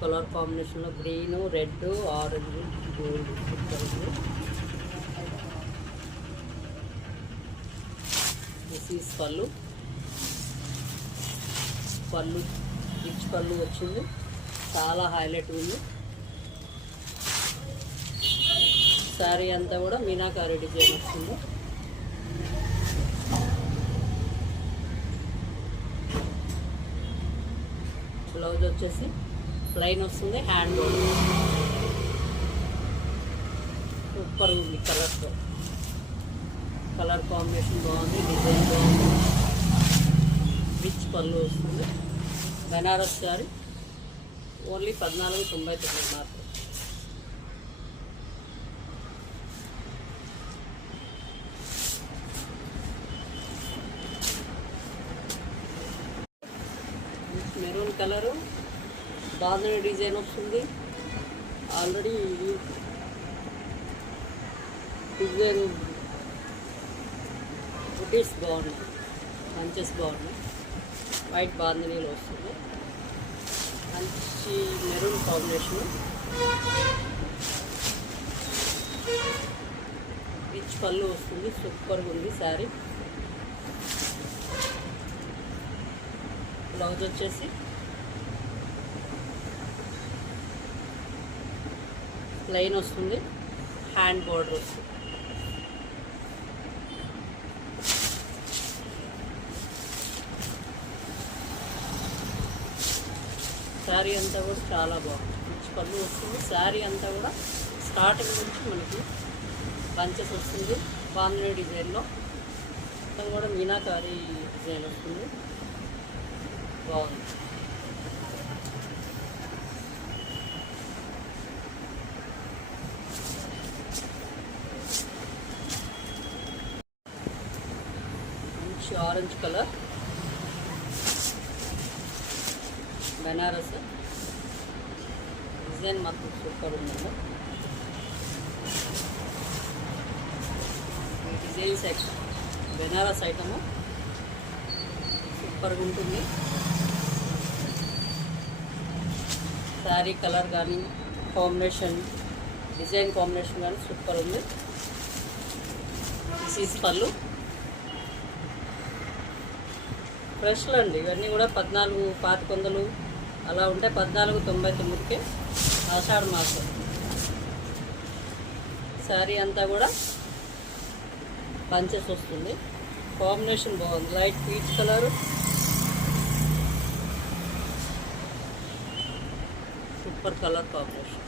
కలర్ కాంబినేషన్లో green, red, orange, gold. This is పళ్ళు. పళ్ళు రిచ్ పళ్ళు వచ్చింది, చాలా హైలైట్ ఉంది. శారీ అంతా కూడా మీనాకారి డిజైన్ వస్తుంది. బ్లౌజ్ వచ్చేసి ప్లెయిన్ వస్తుంది, హ్యాండ్ వర్క్. సూపర్ ఉంది కలర్తో. కలర్ కాంబినేషన్ బాగుంది, డిజైన్ బాగుంది. రిచ్ పళ్ళు వస్తుంది. బెనారస్ శారీ ఓన్లీ 1499 మాత్రం. మెరూన్ కలరు బాంధని డిజైన్ వస్తుంది. ఆల్రెడీ డిజైన్ బుటీస్ బాగున్నాయి, మంచెస్ బాగున్నాయి. వైట్ బాంధనీలో వస్తుంది. మంచి మెరూన్ కాంబినేషన్. రిచ్ పళ్ళు వస్తుంది, సూపర్గా ఉంది శారీ. బ్లౌజ్ వచ్చేసి ప్లెయిన్ వస్తుంది, హ్యాండ్ బోర్డర్ వస్తుంది. శారీ అంతా కూడా చాలా బాగుంది. రిచ్ పళ్ళు వస్తుంది. శారీ అంతా కూడా స్టార్టింగ్ నుంచి మనకి బంచెస్ వస్తుంది. బాంధనీ డిజైన్లో మొత్తం కూడా మీనాకారి డిజైన్ వస్తుంది. బాగుంది. మంచి ఆరెంజ్ కలర్ బెనారస్ డిజైన్ మాత్రం సూపర్ ఉందండి. ఈ డిజైన్స్ బెనారస్ ఐటము సూపర్గా ఉంటుంది. శారీ కలర్ కానీ కాంబినేషన్, డిజైన్ కాంబినేషన్ కానీ సూపర్ ఉంది. దిస్ ఈజ్ పళ్ళు. ఫ్రెష్లు అండి ఇవన్నీ కూడా 14,500 అలా ఉంటాయి. 1499కే ఆషాఢ మాసం. శారీ అంతా కూడా బంచెస్ వస్తుంది. కాంబినేషన్ బాగుంది. Light peach colour, super colour combination.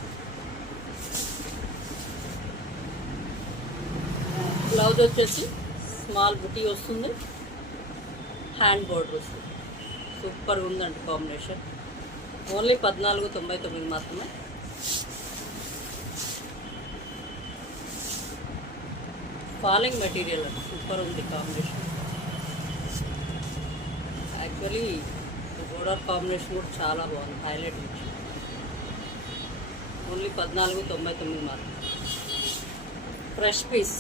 Blouse వచ్చేసి స్మాల్ బుటీ వస్తుంది, హ్యాండ్ బోర్డర్ వస్తుంది. సూపర్ ఉందండి కాంబినేషన్. ఓన్లీ 1499 మాత్రమే. ఫాలింగ్ మెటీరియల్ అండి, సూపర్ ఉంది కాంబినేషన్. యాక్చువల్లీ బోర్డర్ కాంబినేషన్ కూడా చాలా బాగుంది, హైలైట్ ఉంది. ఓన్లీ 1499 మాత్రం. Fresh piece.